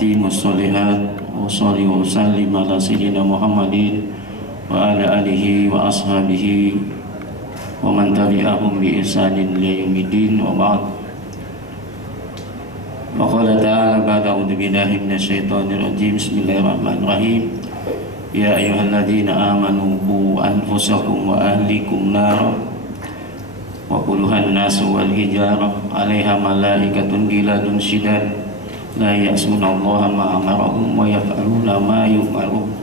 khatimus sholihat wa sholli wa sallim ala sayyidina Muhammadin wa ala alihi wa ashabihi wa man tabi'ahum bi ihsanin ila yaumiddin wa ba'd. Wa qala ta'ala ba'da a'udzu billahi minasyaitonir rajim. Bismillahirrahmanirrahim. Ya ayyuhalladzina amanu qu anfusakum wa ahlikum nar wa quluhan nasu wal hijarah 'alaiha malaikatun ghiladun syidad la ya'sunallaha ma amarahum wa yaf'aluna ma yu'marun.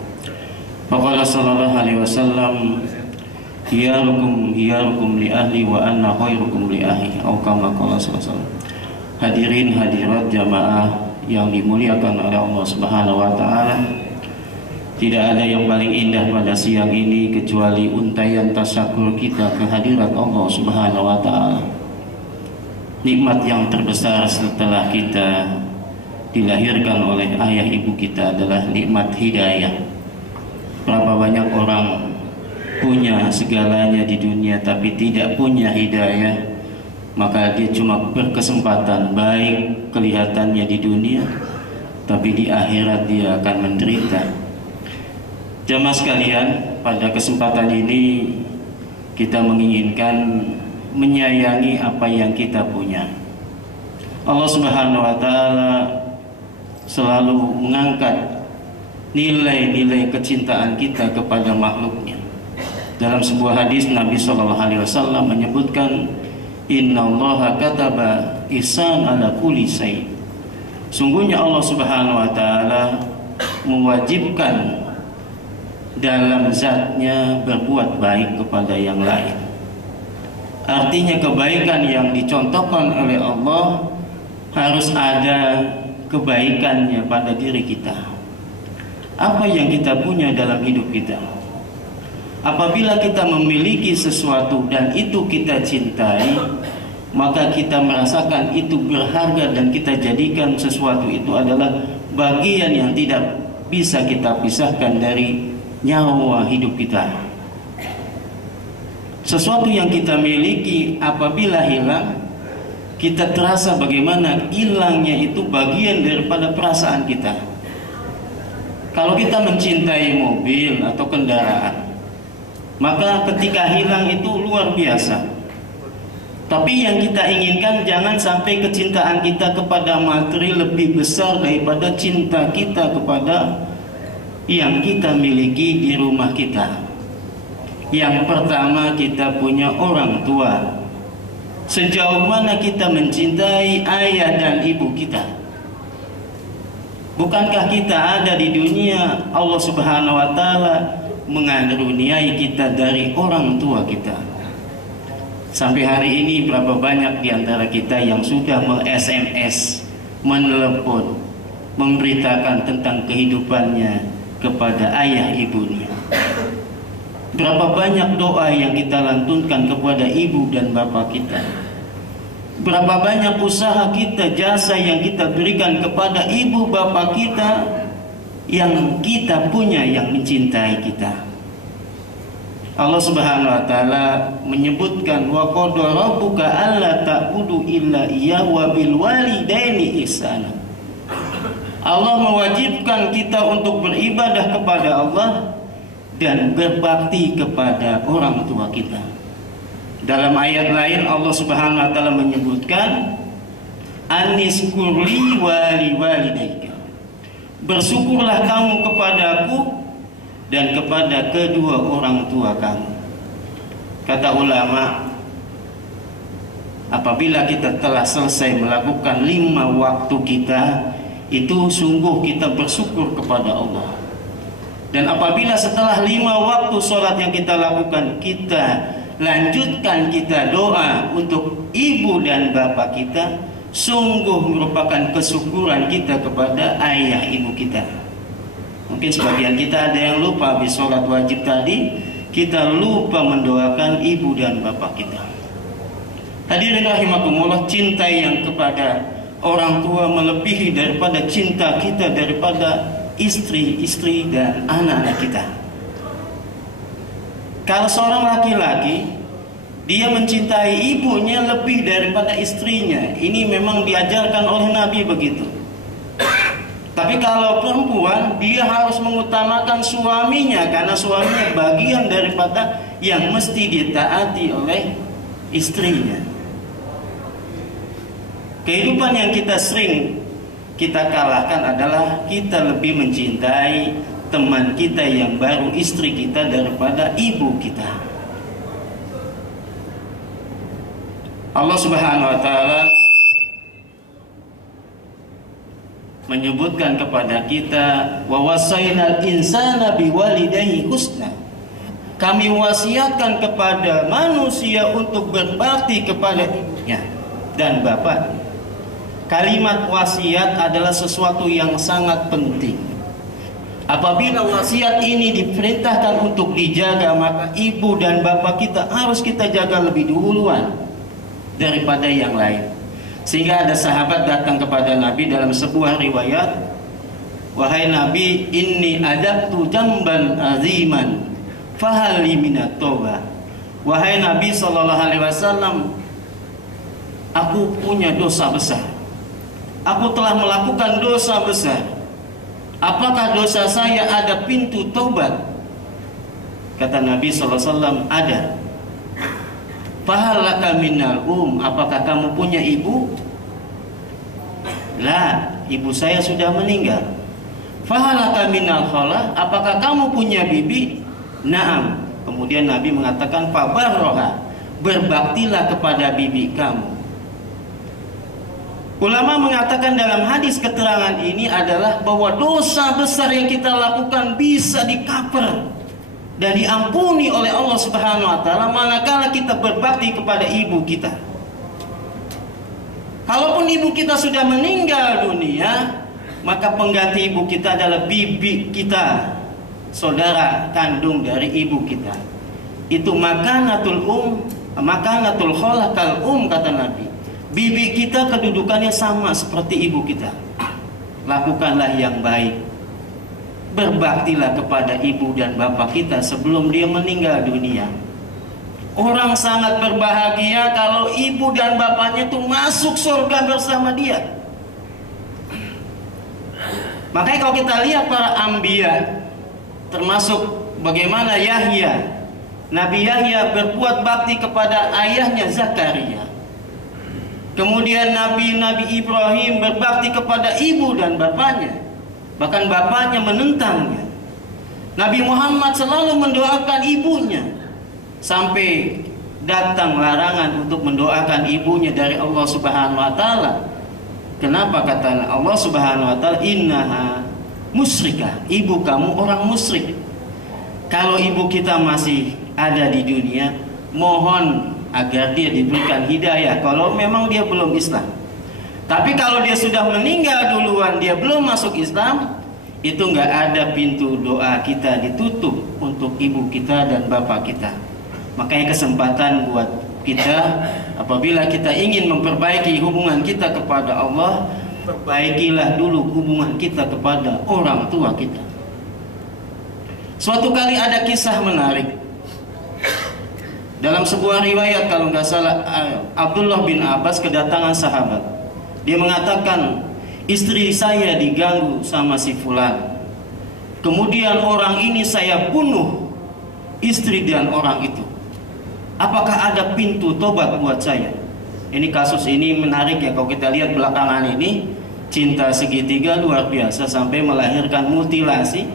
Faqala sallallahu alaihi wasallam, hiyarukum li ahli wa anna khairukum li ahli, atau kama qala sallallahu alaihi wasallam. Hadirin hadirat jamaah yang dimuliakan oleh Allah Subhanahu wa taala, tidak ada yang paling indah pada siang ini kecuali untayan tasyakur kita kehadirat Allah Subhanahu wa taala. Nikmat yang terbesar setelah kita dilahirkan oleh ayah ibu kita adalah nikmat hidayah. Berapa banyak orang punya segalanya di dunia tapi tidak punya hidayah, maka dia cuma berkesempatan baik kelihatannya di dunia, tapi di akhirat dia akan menderita. Jamaah sekalian, pada kesempatan ini kita menginginkan menyayangi apa yang kita punya. Allah Subhanahu wa taala selalu mengangkat nilai-nilai kecintaan kita kepada makhluknya. Dalam sebuah hadis Nabi SAW menyebutkan, Innallaha kataba ihsan ala kulli syai'. Sungguhnya Allah Subhanahu wa taala mewajibkan dalam zatnya berbuat baik kepada yang lain. Artinya kebaikan yang dicontohkan oleh Allah harus ada kebaikannya pada diri kita. Apa yang kita punya dalam hidup kita, apabila kita memiliki sesuatu dan itu kita cintai, maka kita merasakan itu berharga dan kita jadikan sesuatu itu adalah bagian yang tidak bisa kita pisahkan dari nyawa hidup kita. Sesuatu yang kita miliki apabila hilang, kita terasa bagaimana hilangnya itu bagian daripada perasaan kita. Kalau kita mencintai mobil atau kendaraan, maka ketika hilang itu luar biasa. Tapi yang kita inginkan jangan sampai kecintaan kita kepada materi lebih besar daripada cinta kita kepada yang kita miliki di rumah kita. Yang pertama, kita punya orang tua. Sejauh mana kita mencintai ayah dan ibu kita? Bukankah kita ada di dunia, Allah Subhanahu wa taala mengaruniai kita dari orang tua kita? Sampai hari ini berapa banyak di antara kita yang sudah SMS, menelepon, memberitakan tentang kehidupannya kepada ayah ibunya. Berapa banyak doa yang kita lantunkan kepada ibu dan bapak kita. Berapa banyak usaha kita, jasa yang kita berikan kepada ibu bapak kita yang kita punya, yang mencintai kita. Allah Subhanahu wa taala menyebutkan, wa qad rabbuka alla ta'budu illa iyyahu wa bil walidaini ihsana. Allah mewajibkan kita untuk beribadah kepada Allah dan berbakti kepada orang tua kita. Dalam ayat lain Allah Subhanahu wa taala menyebutkan, Aniskurli wali walidaika. Bersyukurlah kamu kepadaku dan kepada kedua orang tua kamu. Kata ulama, apabila kita telah selesai melakukan 5 waktu kita, itu sungguh kita bersyukur kepada Allah. Dan apabila setelah 5 waktu sholat yang kita lakukan, kita lanjutkan, kita doa untuk ibu dan bapak kita, sungguh merupakan kesyukuran kita kepada ayah ibu kita. Mungkin sebagian kita ada yang lupa habis sholat wajib tadi, kita lupa mendoakan ibu dan bapak kita. Hadirin rahimakumullah, cinta yang kepada orang tua melebihi daripada cinta kita daripada istri dan anak-anak kita. Kalau seorang laki-laki dia mencintai ibunya lebih daripada istrinya, ini memang diajarkan oleh Nabi begitu. Tapi kalau perempuan, dia harus mengutamakan suaminya, karena suaminya bagian daripada yang mesti ditaati oleh istrinya. Kehidupan yang kita sering kita kalahkan adalah kita lebih mencintai teman kita yang baru, istri kita, daripada ibu kita. Allah Subhanahu wa Ta'ala menyebutkan kepada kita, wa wasainal insana biwalidayhi husna. Kami wasiatkan kepada manusia untuk berbakti kepada ibunya dan bapaknya. Kalimat wasiat adalah sesuatu yang sangat penting. Apabila wasiat ini diperintahkan untuk dijaga, maka ibu dan bapak kita harus kita jaga lebih duluan daripada yang lain. Sehingga ada sahabat datang kepada Nabi dalam sebuah riwayat, wahai Nabi, inni adabtu jamban aziman fahali minat toba. Wahai Nabi SAW, aku punya dosa besar. Aku telah melakukan dosa besar. Apakah dosa saya ada pintu taubat? Kata Nabi SAW, ada. Fahalaka minal apakah kamu punya ibu? La, ibu saya sudah meninggal. Fahalaka minal khala, apakah kamu punya bibi? Naam. Kemudian Nabi mengatakan, fabarroha, berbaktilah kepada bibi kamu. Ulama mengatakan dalam hadis keterangan ini adalah bahwa dosa besar yang kita lakukan bisa di-cover dan diampuni oleh Allah Subhanahu wa Ta'ala manakala kita berbakti kepada ibu kita. Kalaupun ibu kita sudah meninggal dunia, maka pengganti ibu kita adalah bibi kita, saudara kandung dari ibu kita. Itu makanatul makanatul khalaqal kata Nabi. Bibi kita kedudukannya sama seperti ibu kita. Lakukanlah yang baik. Berbaktilah kepada ibu dan bapak kita sebelum dia meninggal dunia. Orang sangat berbahagia kalau ibu dan bapaknya itu masuk surga bersama dia. Makanya kalau kita lihat para anbiya, termasuk bagaimana Yahya, Nabi Yahya berbuat bakti kepada ayahnya Zakaria. Kemudian Nabi Ibrahim berbakti kepada ibu dan bapaknya. Bahkan bapaknya menentangnya. Nabi Muhammad selalu mendoakan ibunya, sampai datang larangan untuk mendoakan ibunya dari Allah Subhanahu wa Ta'ala. Kenapa kata Allah Subhanahu wa Ta'ala, innaha musyrikah, ibu kamu orang musyrik. Kalau ibu kita masih ada di dunia, mohon agar dia diberikan hidayah kalau memang dia belum Islam. Tapi kalau dia sudah meninggal duluan, dia belum masuk Islam, itu nggak ada pintu doa kita ditutup untuk ibu kita dan bapak kita. Makanya kesempatan buat kita, apabila kita ingin memperbaiki hubungan kita kepada Allah, perbaikilah dulu hubungan kita kepada orang tua kita. Suatu kali ada kisah menarik. Dalam sebuah riwayat, kalau nggak salah, Abdullah bin Abbas kedatangan sahabat. Dia mengatakan, istri saya diganggu sama si fulan. Kemudian orang ini saya bunuh istri dan orang itu. Apakah ada pintu tobat buat saya? Ini kasus ini menarik ya, kalau kita lihat belakangan ini, cinta segitiga luar biasa sampai melahirkan mutilasi.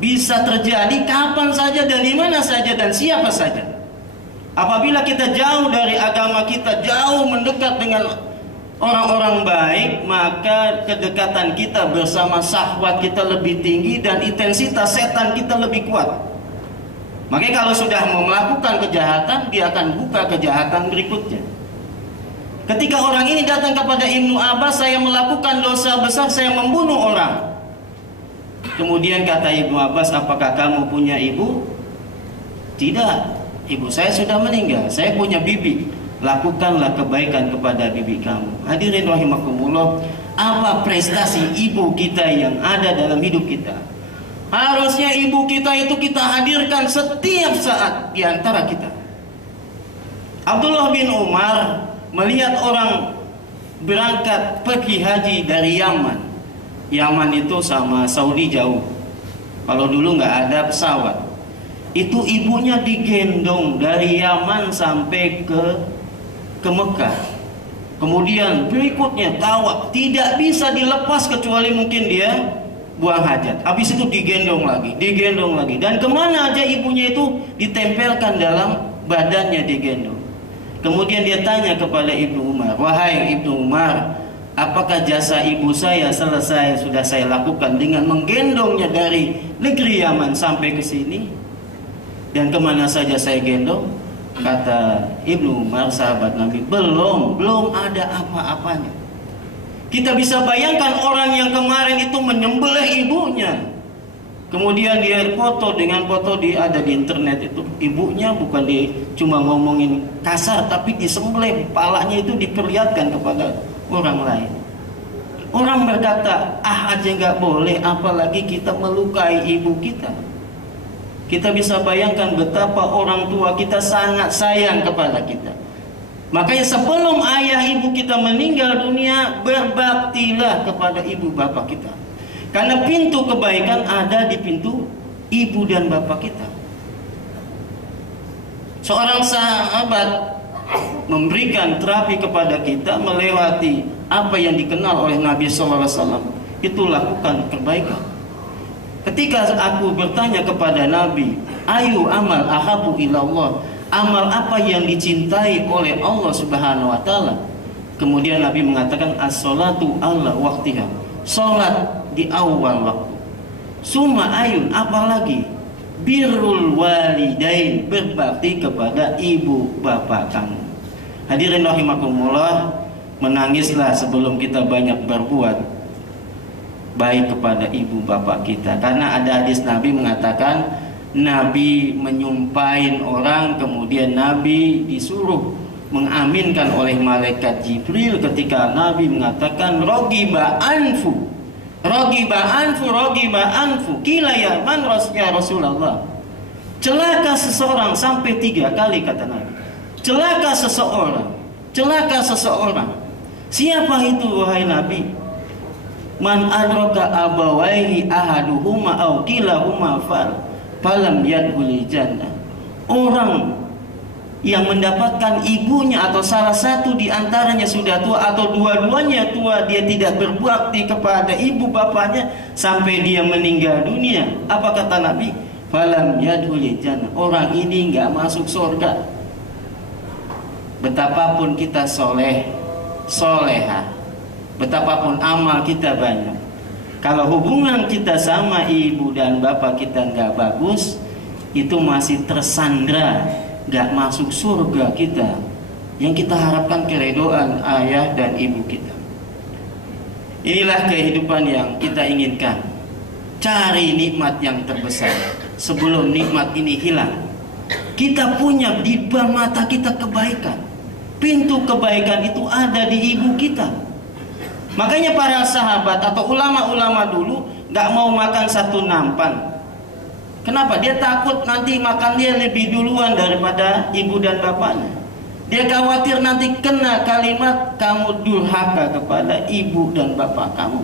Bisa terjadi kapan saja dan di mana saja dan siapa saja. Apabila kita jauh dari agama kita, jauh mendekat dengan orang-orang baik, maka kedekatan kita bersama syahwat kita lebih tinggi dan intensitas setan kita lebih kuat. Makanya kalau sudah mau melakukan kejahatan, dia akan buka kejahatan berikutnya. Ketika orang ini datang kepada Ibnu Abbas, saya melakukan dosa besar, saya membunuh orang. Kemudian kata Ibnu Abbas, apakah kamu punya ibu? Tidak, ibu saya sudah meninggal, saya punya bibi. Lakukanlah kebaikan kepada bibi kamu. Hadirin rahimakumullah, apa prestasi ibu kita yang ada dalam hidup kita? Harusnya ibu kita itu kita hadirkan setiap saat di antara kita. Abdullah bin Umar melihat orang berangkat pergi haji dari Yaman. Yaman itu sama Saudi jauh. Kalau dulu nggak ada pesawat, itu ibunya digendong dari Yaman sampai ke Mekah. Kemudian berikutnya tawaf, tidak bisa dilepas kecuali mungkin dia buang hajat. Habis itu digendong lagi, dan kemana aja ibunya itu ditempelkan dalam badannya, digendong. Kemudian dia tanya kepada Ibnu Umar, wahai Ibnu Umar, apakah jasa ibu saya selesai sudah saya lakukan dengan menggendongnya dari negeri Yaman sampai ke sini? Dan kemana saja saya gendong? Kata Ibnu Umar, sahabat Nabi, belum ada apa-apanya. Kita bisa bayangkan orang yang kemarin itu menyembelih ibunya, kemudian dia foto dengan foto ada di internet itu, ibunya bukan cuma ngomongin kasar, tapi disembelih, kepalanya itu diperlihatkan kepada orang lain. Orang berkata, aja nggak boleh, apalagi kita melukai ibu kita. Kita bisa bayangkan betapa orang tua kita sangat sayang kepada kita. Makanya sebelum ayah ibu kita meninggal dunia, berbaktilah kepada ibu bapak kita. Karena pintu kebaikan ada di pintu ibu dan bapak kita. Seorang sahabat memberikan terapi kepada kita melewati apa yang dikenal oleh Nabi SAW. Itu lakukan kebaikan. Ketika aku bertanya kepada Nabi, ayu amal ahabu ilallah, amal apa yang dicintai oleh Allah Subhanahu wa taala? Kemudian Nabi mengatakan as-salatu ala waqtiha, salat di awal waktu. Summa ayun, apalagi birrul walidain, berbakti kepada ibu bapak kamu. Hadirin rahimakumullah, menangislah sebelum kita banyak berbuat baik kepada ibu bapak kita. Karena ada hadis Nabi mengatakan, Nabi menyumpahin orang, kemudian Nabi disuruh mengaminkan oleh malaikat Jibril ketika Nabi mengatakan rogiba anfu, kila ya man ya Rasulullah. Celaka seseorang sampai 3 kali kata Nabi. Celaka seseorang. Siapa itu wahai Nabi? Man adraka abawaihi ahaduhuma aw kilahuma falam yadkhulil jannah. Orang yang mendapatkan ibunya atau salah satu di antaranya sudah tua atau dua-duanya tua, dia tidak berbakti kepada ibu bapaknya sampai dia meninggal dunia. Apa kata Nabi? Falam yadkhulil jannah. Orang ini enggak masuk surga. Betapapun kita solehah, betapapun amal kita banyak, kalau hubungan kita sama ibu dan bapak kita nggak bagus, itu masih tersandra, nggak masuk surga kita. Yang kita harapkan keridhaan ayah dan ibu kita. Inilah kehidupan yang kita inginkan. Cari nikmat yang terbesar sebelum nikmat ini hilang. Kita punya di depan mata kita kebaikan. Pintu kebaikan itu ada di ibu kita. Makanya para sahabat atau ulama-ulama dulu gak mau makan satu nampan. Kenapa? Dia takut nanti makan dia lebih duluan daripada ibu dan bapaknya. Dia khawatir nanti kena kalimat kamu durhaka kepada ibu dan bapak kamu.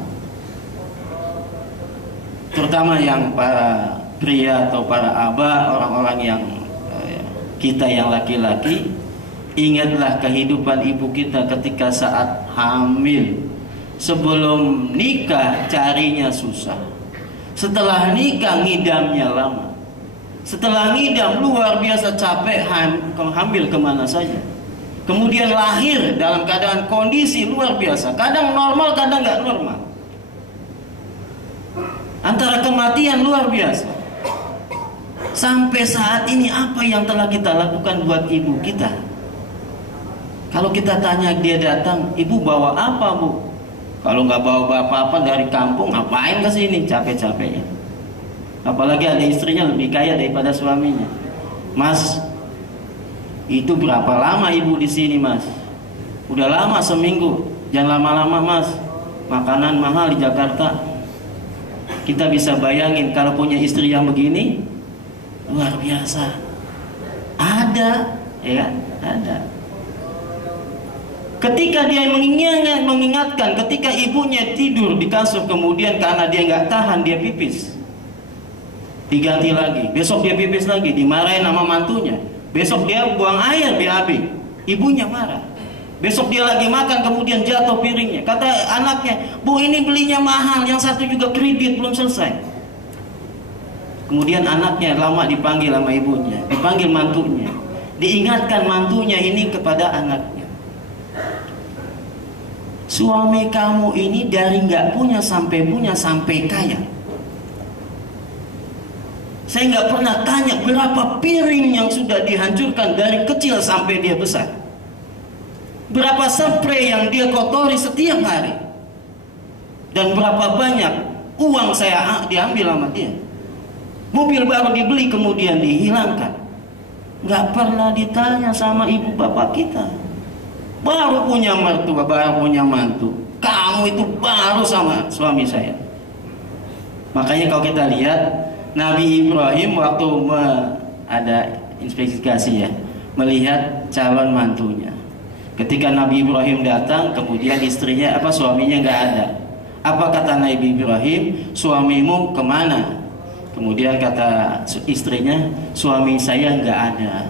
Terutama yang para pria atau para abah, orang-orang yang kita yang laki-laki, ingatlah kehidupan ibu kita ketika saat hamil. Sebelum nikah carinya susah, setelah nikah ngidamnya lama, setelah ngidam luar biasa capek, hamil kemana saja. Kemudian lahir dalam keadaan kondisi luar biasa, kadang normal kadang nggak normal, antara kematian luar biasa. Sampai saat ini apa yang telah kita lakukan buat ibu kita? Kalau kita tanya dia datang, ibu bawa apa bu? Kalau nggak bawa apa-apa dari kampung, ngapain ke sini? Capek-capeknya. Apalagi ada istrinya lebih kaya daripada suaminya. Mas, itu berapa lama ibu di sini mas? Udah lama seminggu. Jangan lama-lama mas. Makanan mahal di Jakarta. Kita bisa bayangin kalau punya istri yang begini, luar biasa. Ada, ya ada. Ketika dia mengingatkan, ketika ibunya tidur di kasur, kemudian karena dia nggak tahan, dia pipis, diganti lagi. Besok dia pipis lagi, dimarahin sama mantunya. Besok dia buang air BAB, ibunya marah. Besok dia lagi makan, kemudian jatuh piringnya. Kata anaknya, "Bu, ini belinya mahal, yang satu juga kredit belum selesai." Kemudian anaknya lama dipanggil sama ibunya, dipanggil mantunya, diingatkan mantunya ini kepada anaknya. Suami kamu ini dari nggak punya sampai kaya. Saya nggak pernah tanya berapa piring yang sudah dihancurkan dari kecil sampai dia besar. Berapa spray yang dia kotori setiap hari. Dan berapa banyak uang saya diambil sama dia. Mobil baru dibeli kemudian dihilangkan. Nggak pernah ditanya sama ibu bapak kita. Baru punya mertua, baru punya mantu. Kamu itu baru sama suami saya. Makanya kalau kita lihat Nabi Ibrahim waktu ada investigasi ya, melihat calon mantunya. Ketika Nabi Ibrahim datang, kemudian istrinya suaminya nggak ada. Apa kata Nabi Ibrahim? Suamimu kemana? Kemudian kata istrinya, suami saya nggak ada.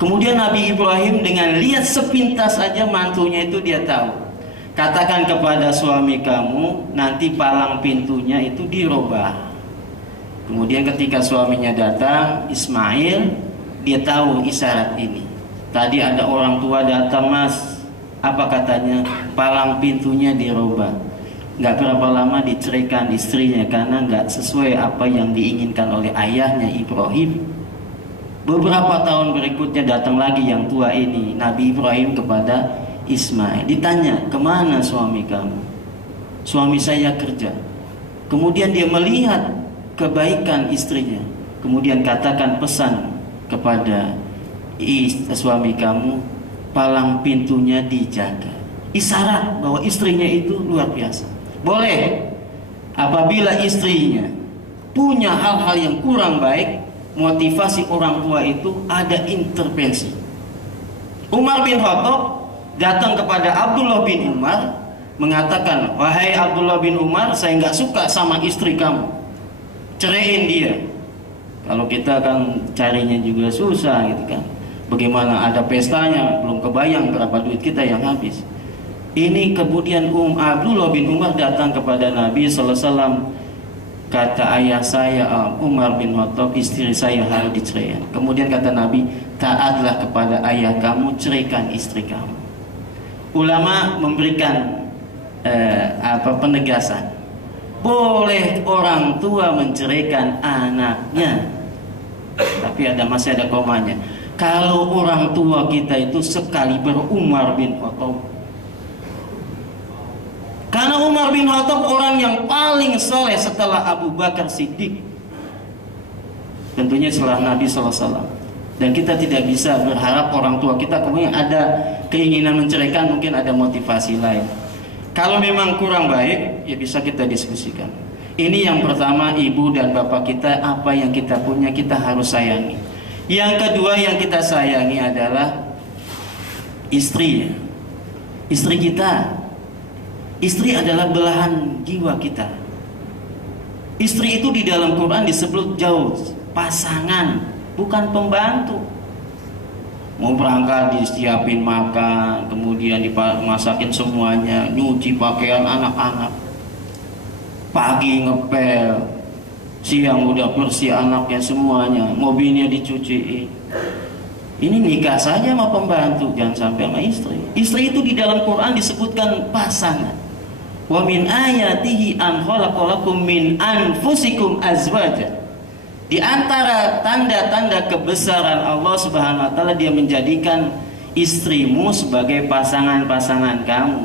Kemudian Nabi Ibrahim dengan lihat sepintas saja mantunya itu dia tahu. Katakan kepada suami kamu, nanti palang pintunya itu dirubah. Kemudian ketika suaminya datang, Ismail, dia tahu isyarat ini. Tadi ada orang tua datang, Mas. Apa katanya? Palang pintunya dirubah. Nggak berapa lama diceraikan istrinya karena nggak sesuai apa yang diinginkan oleh ayahnya Ibrahim. Beberapa tahun berikutnya datang lagi yang tua ini, Nabi Ibrahim kepada Ismail. Ditanya, kemana suami kamu? Suami saya kerja. Kemudian dia melihat kebaikan istrinya. Kemudian katakan pesan kepada suami kamu, palang pintunya dijaga. Isyarat bahwa istrinya itu luar biasa. Boleh apabila istrinya punya hal-hal yang kurang baik, motivasi orang tua itu ada intervensi. Umar bin Khattab datang kepada Abdullah bin Umar mengatakan, wahai Abdullah bin Umar, saya nggak suka sama istri kamu, ceraiin dia. Kalau kita kan carinya juga susah gitu kan. Bagaimana ada pestanya, belum kebayang berapa duit kita yang habis. Ini kemudian Abdullah bin Umar datang kepada Nabi sallallahu alaihi wasallam. Kata ayah saya Umar bin Khattab, istri saya harus diceraikan. Kemudian kata Nabi, taatlah kepada ayah kamu, ceraikan istri kamu. Ulama memberikan penegasan. Boleh orang tua menceraikan anaknya, tapi masih ada komanya. Kalau orang tua kita itu sekali Umar bin Khattab. Karena Umar bin Khattab orang yang paling soleh setelah Abu Bakar Siddiq, tentunya setelah Nabi SAW. Dan kita tidak bisa berharap orang tua kita kemudian ada keinginan menceraikan, mungkin ada motivasi lain. Kalau memang kurang baik, ya bisa kita diskusikan. Ini yang pertama, ibu dan bapak kita, apa yang kita punya kita harus sayangi. Yang kedua yang kita sayangi adalah istri. Istri kita. Istri adalah belahan jiwa kita. Istri itu di dalam Quran disebut jauh, pasangan, bukan pembantu. Mau berangkat disiapin makan, kemudian dimasakin semuanya, nyuci pakaian anak-anak. Pagi ngepel, siang udah bersih anaknya semuanya, mobilnya dicuciin. Ini nikah saja sama pembantu, jangan sampai sama istri. Istri itu di dalam Quran disebutkan pasangan. Wa min ayatihi an khalaqalakum min anfusikum azwaja. Di antara tanda-tanda kebesaran Allah Subhanahu wa taala, dia menjadikan istrimu sebagai pasangan-pasangan kamu.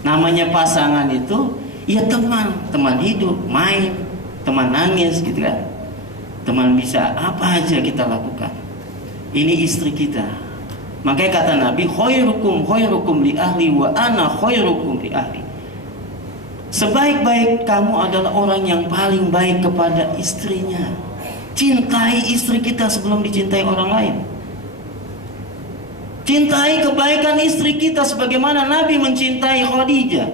Namanya pasangan itu ya teman hidup, main, teman nangis gitu kan. Teman bisa apa aja kita lakukan. Ini istri kita. Makanya kata Nabi, khairukum li ahli wa ana khairukum li ahli. Sebaik-baik kamu adalah orang yang paling baik kepada istrinya. Cintai istri kita sebelum dicintai orang lain. Cintai kebaikan istri kita sebagaimana Nabi mencintai Khadijah.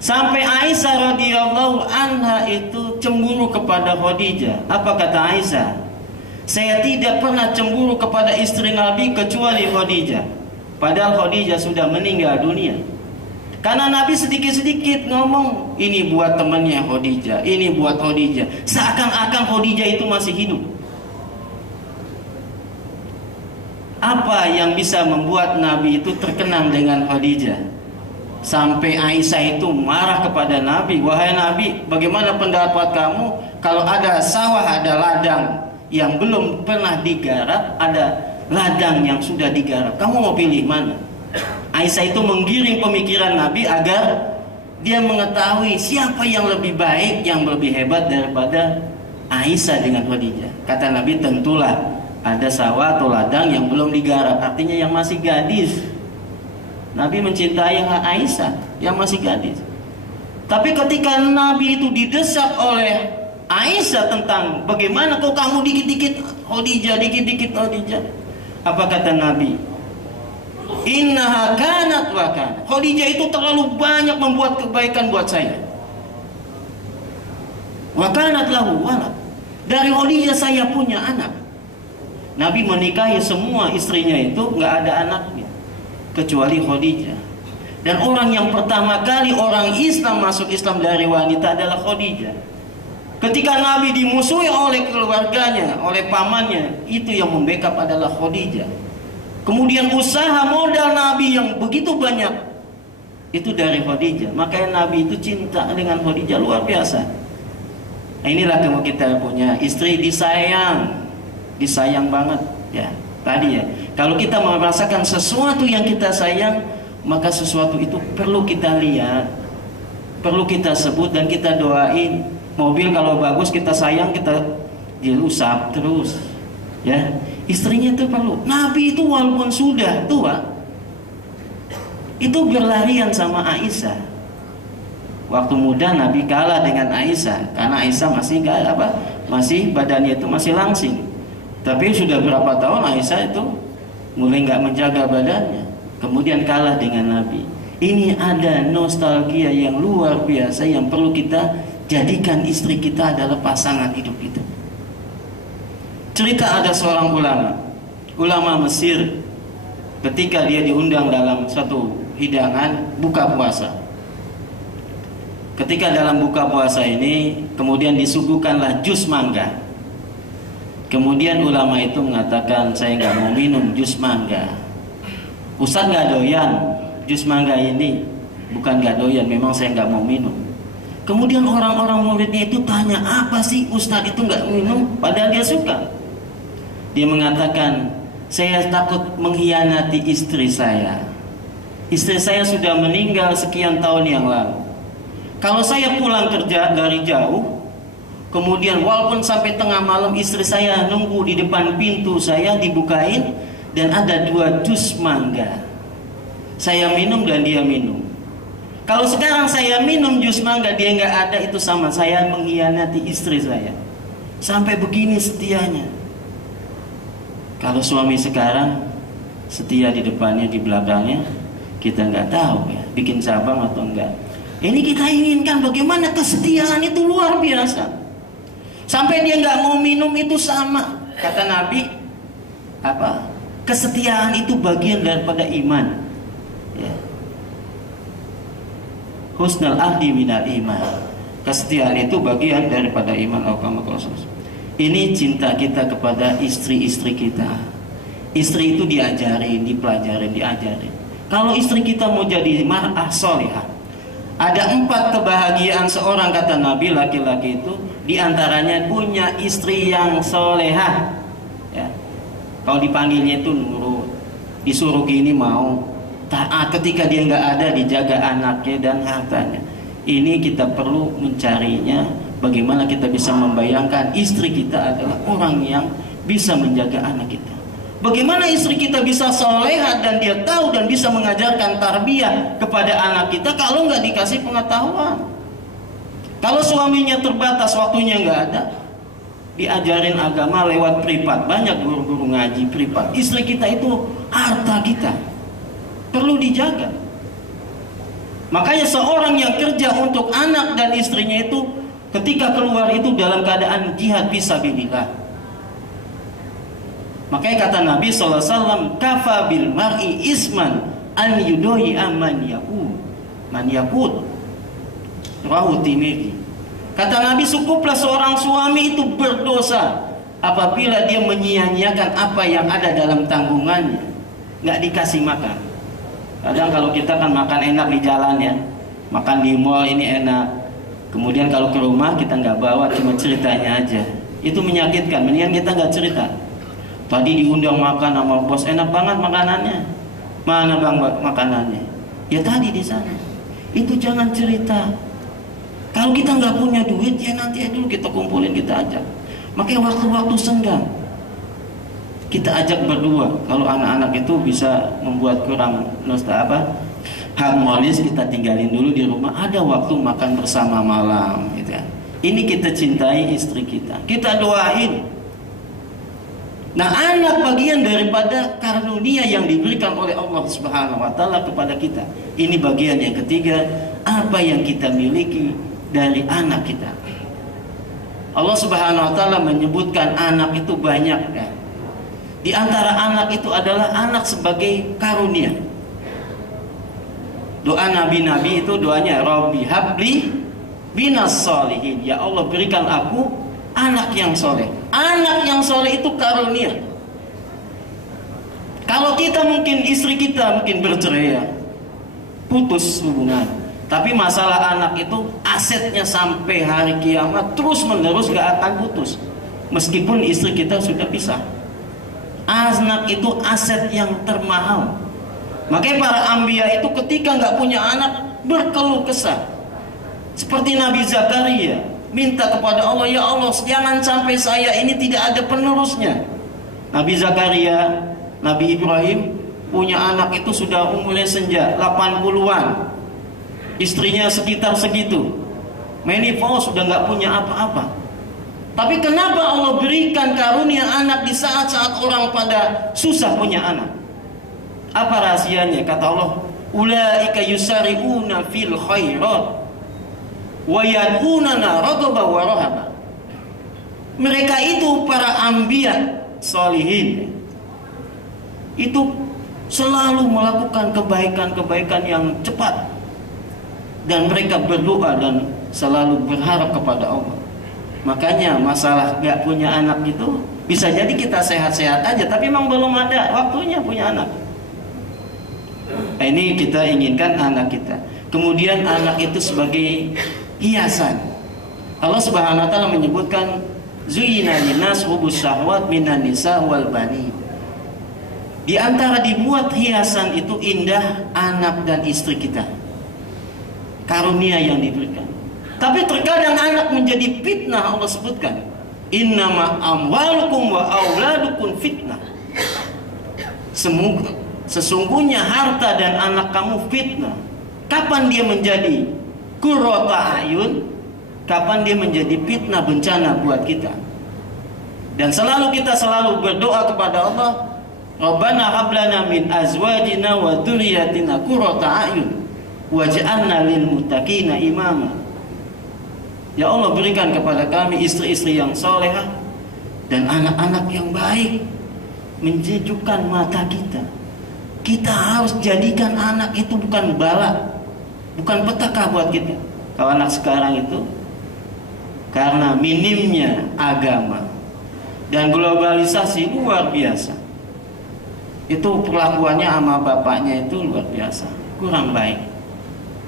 Sampai Aisyah radhiyallahu anha itu cemburu kepada Khadijah. Apa kata Aisyah? Saya tidak pernah cemburu kepada istri Nabi kecuali Khadijah. Padahal Khadijah sudah meninggal dunia. Karena Nabi sedikit-sedikit ngomong, ini buat temannya Khadijah, ini buat Khadijah. Seakan-akan Khadijah itu masih hidup. Apa yang bisa membuat Nabi itu terkenang dengan Khadijah? Sampai Aisyah itu marah kepada Nabi. Wahai Nabi, bagaimana pendapat kamu kalau ada sawah, ada ladang yang belum pernah digarap, ada ladang yang sudah digarap, kamu mau pilih mana? Aisyah itu menggiring pemikiran Nabi agar dia mengetahui siapa yang lebih baik, yang lebih hebat daripada Aisyah dengan Khadijah. Kata Nabi, tentulah ada sawah atau ladang yang belum digarap, artinya yang masih gadis. Nabi mencintai Aisyah yang masih gadis. Tapi ketika Nabi itu didesak oleh Aisyah tentang bagaimana kok kamu dikit-dikit Khadijah, dikit-dikit Khadijah, apa kata Nabi? Innaha kanat wa kanat. Khadijah itu terlalu banyak membuat kebaikan buat saya. Wa kanat lahu walad. Dari Khadijah saya punya anak. Nabi menikahi semua istrinya itu nggak ada anaknya kecuali Khadijah. Dan orang yang pertama kali orang Islam masuk Islam dari wanita adalah Khadijah. Ketika Nabi dimusuhi oleh keluarganya, oleh pamannya, itu yang membackup adalah Khadijah. Kemudian usaha modal Nabi yang begitu banyak itu dari Khadijah. Makanya Nabi itu cinta dengan Khadijah luar biasa. Nah, inilah kamu kita punya istri disayang, disayang banget ya. Tadi ya, kalau kita merasakan sesuatu yang kita sayang, maka sesuatu itu perlu kita lihat, perlu kita sebut dan kita doain. Mobil kalau bagus kita sayang, kita diusap terus ya. Istrinya itu perlu. Nabi itu walaupun sudah tua, itu berlarian sama Aisyah. Waktu muda Nabi kalah dengan Aisyah karena Aisyah masih badannya itu masih langsing. Tapi sudah berapa tahun Aisyah itu mulai nggak menjaga badannya, kemudian kalah dengan Nabi. Ini ada nostalgia yang luar biasa yang perlu kita jadikan istri kita adalah pasangan hidup kita. Cerita ada seorang ulama Mesir, ketika dia diundang dalam satu hidangan buka puasa. Ketika dalam buka puasa ini kemudian disuguhkanlah jus mangga. Kemudian ulama itu mengatakan, saya nggak mau minum jus mangga. Ustaz nggak doyan jus mangga ini. Bukan nggak doyan, memang saya nggak mau minum. Kemudian orang-orang muridnya itu tanya, apa sih Ustaz itu nggak minum padahal dia suka? Dia mengatakan, saya takut mengkhianati istri saya. Istri saya sudah meninggal sekian tahun yang lalu. Kalau saya pulang kerja dari jauh, kemudian walaupun sampai tengah malam istri saya nunggu di depan pintu saya dibukain dan ada 2 jus mangga. Saya minum dan dia minum. Kalau sekarang saya minum jus mangga dia nggak ada, itu sama saya mengkhianati istri saya. Sampai begini setianya. Kalau suami sekarang setia di depannya, di belakangnya, kita nggak tahu ya, bikin cabang atau enggak. Ini kita inginkan bagaimana kesetiaan itu luar biasa. Sampai dia nggak mau minum itu sama. Kata Nabi, apa? Kesetiaan itu bagian daripada iman. Ya. Husnul ahdi minal iman. Kesetiaan itu bagian daripada iman. Ini cinta kita kepada istri-istri kita. Istri itu diajarin, dipelajarin, diajarin. Kalau istri kita mau jadi mar'ah solihah, ada 4 kebahagiaan seorang, kata Nabi, laki-laki itu diantaranya punya istri yang solehah ya. Kalau dipanggilnya itu nurut, disuruh gini mau, taat. Ketika dia nggak ada, dijaga anaknya dan hartanya. Ini kita perlu mencarinya. Bagaimana kita bisa membayangkan istri kita adalah orang yang bisa menjaga anak kita. Bagaimana istri kita bisa soleha dan dia tahu dan bisa mengajarkan tarbiyah kepada anak kita kalau nggak dikasih pengetahuan. Kalau suaminya terbatas, waktunya nggak ada, diajarin agama lewat privat. Banyak guru-guru ngaji privat. Istri kita itu harta kita, perlu dijaga. Makanya seorang yang kerja untuk anak dan istrinya itu ketika keluar itu dalam keadaan jihad fisabilillah. Makanya kata Nabi SAW, kafa bil mar'i isman an yudoi aman yakut. Rahu Tirmidzi. Kata Nabi, cukuplah seorang suami itu berdosa apabila dia menyia-nyiakan apa yang ada dalam tanggungannya, nggak dikasih makan. Kadang kalau kita kan makan enak di jalan ya, makan di mall ini enak. Kemudian kalau ke rumah kita nggak bawa, cuma ceritanya aja. Itu menyakitkan. Mendingan kita nggak cerita. Tadi diundang makan sama bos, enak banget makanannya. Mana bang makanannya? Ya tadi di sana. Itu jangan cerita. Kalau kita nggak punya duit, ya nanti dulu kita kumpulin, kita ajak. Makanya waktu-waktu senggang kita ajak berdua. Kalau anak-anak itu bisa membuat kurang harmonis, kita tinggalin dulu di rumah. Ada waktu makan bersama malam, gitu ya. Ini kita cintai istri kita, kita doain. Nah, anak bagian daripada karunia yang diberikan oleh Allah Subhanahu wa Ta'ala kepada kita. Ini bagian yang ketiga, apa yang kita miliki dari anak kita. Allah Subhanahu wa Ta'ala menyebutkan anak itu banyak kan. Di antara anak itu adalah anak sebagai karunia. Doa nabi-nabi itu doanya Rabbi habli binas solihin. Ya Allah, berikan aku anak yang soleh. Anak yang soleh itu karunia. Kalau kita mungkin istri kita mungkin bercerai ya, putus hubungan. Tapi masalah anak itu asetnya sampai hari kiamat terus menerus gak akan putus. Meskipun istri kita sudah pisah. Anak itu aset yang termahal. Makanya para anbiya itu ketika gak punya anak berkeluh kesah. Seperti Nabi Zakaria minta kepada Allah, ya Allah jangan sampai saya ini tidak ada penerusnya. Nabi Zakaria, Nabi Ibrahim punya anak itu sudah umurnya senja 80-an. Istrinya sekitar segitu, menopause, sudah nggak punya apa-apa. Tapi kenapa Allah berikan karunia anak di saat-saat orang pada susah punya anak? Apa rahasianya? Kata Allah, ulaika yusari'una fil khairat wa yad'unana raghaban wa rahaba. Mereka itu para anbiya sholihin, itu selalu melakukan kebaikan-kebaikan yang cepat. Dan mereka berdoa dan selalu berharap kepada Allah. Makanya masalah gak punya anak itu bisa jadi kita sehat-sehat aja, tapi memang belum ada waktunya punya anak. Nah, ini kita inginkan anak kita. Kemudian anak itu sebagai hiasan. Allah Subhanahu wa Ta'ala menyebutkan Zuyina linnas hubus syahwat minan nisa wal bani. Di antara dibuat hiasan itu indah anak dan istri kita. Karunia yang diberikan. Tapi terkadang anak menjadi fitnah. Allah sebutkan, innama amwalukum wa auladukum fitnah. Sesungguhnya harta dan anak kamu fitnah. Kapan dia menjadi qurrata ayun? Kapan dia menjadi fitnah, bencana buat kita? Dan kita selalu berdoa kepada Allah, Rabbana hablana min azwajina wa dzurriyyatina qurrata ayun waj'alna lil muttaqina imama. Ya Allah, berikan kepada kami istri-istri yang solehah dan anak-anak yang baik, menjejukkan mata kita. Kita harus jadikan anak itu bukan bala, bukan petaka buat kita. Kalau anak sekarang itu karena minimnya agama dan globalisasi luar biasa, itu perlakuannya sama bapaknya itu luar biasa, kurang baik.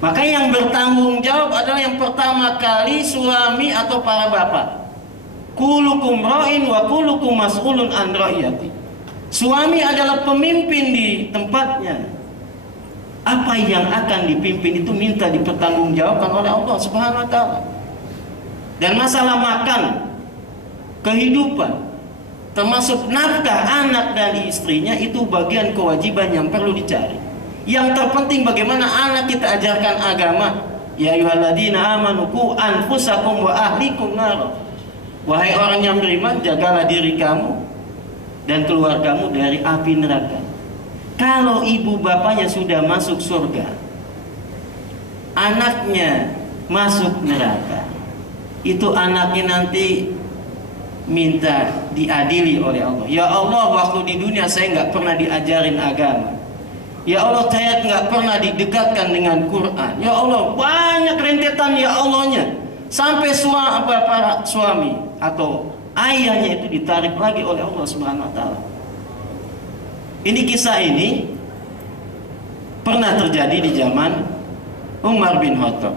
Maka yang bertanggung jawab adalah yang pertama kali suami atau para bapak. Kulukum ra'in wa kulukum mas'ulun an ra'iyati. Suami adalah pemimpin di tempatnya. Apa yang akan dipimpin itu minta dipertanggungjawabkan oleh Allah Subhanahu wa Ta'ala. Dan masalah makan, kehidupan, termasuk nafkah anak dan istrinya, itu bagian kewajiban yang perlu dicari. Yang terpenting bagaimana anak kita ajarkan agama. Ya ayyuhalladzina amanu qu anfusakum wa ahlikum nar. Wahai orang yang beriman, jagalah diri kamu dan keluargamu dari api neraka. Kalau ibu bapaknya sudah masuk surga, anaknya masuk neraka, itu anaknya nanti minta diadili oleh Allah. Ya Allah, waktu di dunia saya nggak pernah diajarin agama. Ya Allah, saya nggak pernah didekatkan dengan Quran. Ya Allah, banyak rentetan ya Allahnya. Sampai para suami atau ayahnya itu ditarik lagi oleh Allah Subhanahu wa taala. Ini kisah ini pernah terjadi di zaman Umar bin Khattab.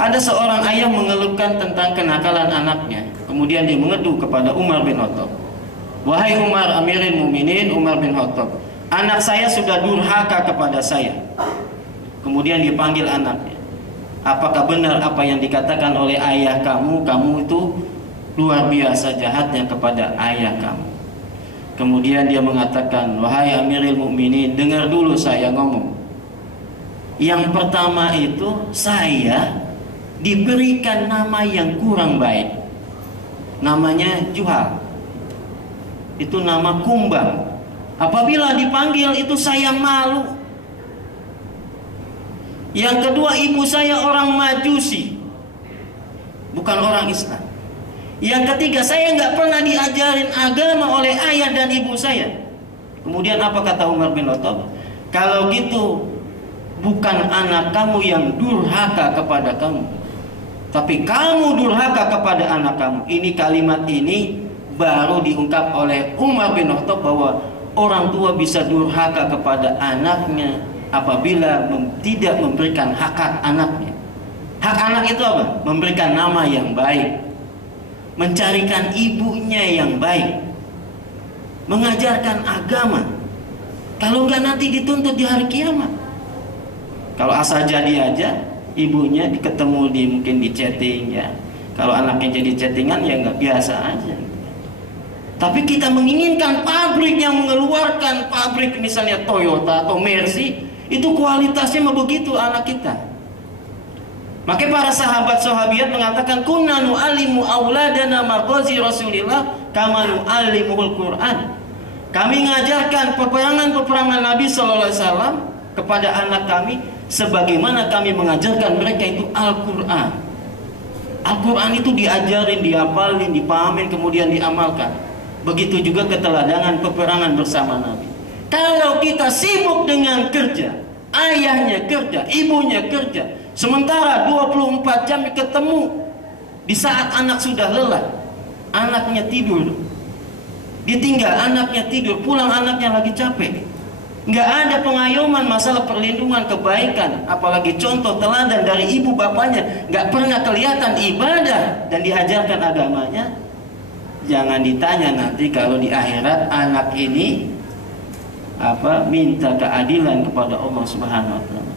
Ada seorang ayah mengeluhkan tentang kenakalan anaknya. Kemudian dia mengadu kepada Umar bin Khattab. Wahai Umar, Amirul Mukminin Umar bin Khattab, anak saya sudah durhaka kepada saya. Kemudian dipanggil anaknya. Apakah benar apa yang dikatakan oleh ayah kamu? Kamu itu luar biasa jahatnya kepada ayah kamu. Kemudian dia mengatakan, wahai Amirul Mukminin, dengar dulu saya ngomong. Yang pertama itu, saya diberikan nama yang kurang baik. Namanya Juhal. Itu nama kumbang. Apabila dipanggil itu saya malu. Yang kedua, ibu saya orang Majusi, bukan orang Islam. Yang ketiga, saya nggak pernah diajarin agama oleh ayah dan ibu saya. Kemudian apa kata Umar bin Khattab? Kalau gitu, bukan anak kamu yang durhaka kepada kamu, tapi kamu durhaka kepada anak kamu. Ini kalimat ini baru diungkap oleh Umar bin Khattab bahwa orang tua bisa durhaka kepada anaknya apabila tidak memberikan hak anaknya. Hak anak itu apa? Memberikan nama yang baik, mencarikan ibunya yang baik, mengajarkan agama. Kalau enggak nanti dituntut di hari kiamat. Kalau asal jadi aja, ibunya ketemu mungkin di chatting ya. Kalau anaknya jadi chattingan ya nggak biasa aja. Tapi kita menginginkan pabrik yang mengeluarkan pabrik misalnya Toyota atau Mercy, itu kualitasnya begitu anak kita. Maka para sahabat-sahabiat mengatakan kunna nu'allimu auladana maqazi Rasulillah kama nu'allimuhul Quran. Kami mengajarkan peperangan-peperangan Nabi sallallahu alaihi wasallam kepada anak kami sebagaimana kami mengajarkan mereka itu Al-Qur'an. Al-Qur'an itu diajarin, dihafalin, dipahamin, kemudian diamalkan. Begitu juga keteladanan peperangan bersama Nabi. Kalau kita sibuk dengan kerja, ayahnya kerja, ibunya kerja, sementara 24 jam ketemu, di saat anak sudah lelah, anaknya tidur, ditinggal anaknya tidur, pulang anaknya lagi capek. Nggak ada pengayoman masalah perlindungan kebaikan, apalagi contoh teladan dari ibu bapaknya, nggak pernah kelihatan ibadah dan diajarkan agamanya. Jangan ditanya nanti kalau di akhirat anak ini minta keadilan kepada Allah Subhanahu wa taala.